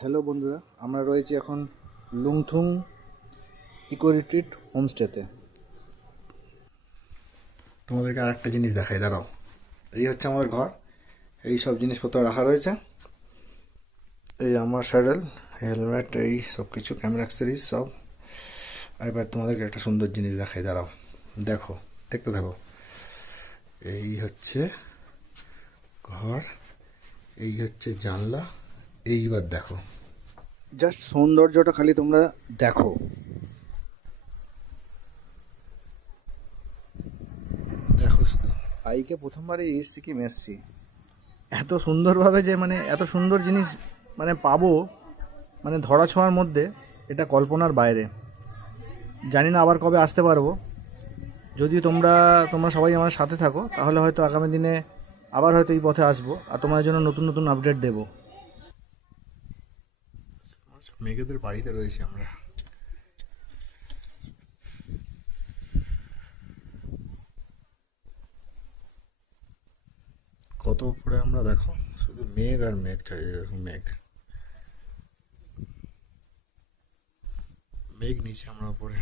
Hello বন্ধুরা, আমরা রয়েছি এখন লুংথুং ইকো রিট্রিট হোমস্টেতে। তোমাদেরকে আর একটা জিনিস দেখাই, দাঁড়াও। এই হচ্ছে আমাদের ঘর, এই সব জিনিসপত্র রাখা রয়েছে। এই আমার স্যাডেল, হেলমেট, এই সব কিছু, ক্যামেরা অ্যাক্সেসরিজ সব। আর এবার তোমাদেরকে একটা সুন্দর জিনিস দেখাই, দাঁড়াও। দেখো, দেখতে থাকো। এই হচ্ছে ঘর, এই হচ্ছে জানলা। এইবার দেখো, জাস্ট সৌন্দর্যটা খালি তোমরা দেখো। দেখো শুধু, বাইকে প্রথমবারে সিকিম এসছি, এত সুন্দরভাবে যে মানে এত সুন্দর জিনিস মানে পাবো, মানে ধরা ছোঁয়ার মধ্যে, এটা কল্পনার বাইরে। জানি না আবার কবে আসতে পারবো। যদি তোমরা তোমরা সবাই আমার সাথে থাকো, তাহলে হয়তো আগামী দিনে আবার হয়তো এই পথে আসবো আর তোমাদের জন্য নতুন নতুন আপডেট দেবো। মেঘেদের বাড়িতে রয়েছি আমরা। কত উপরে আমরা, দেখো শুধু মেঘ আর মেঘ, চারিদিকে মেঘ, মেঘ নিচে, আমরা উপরে।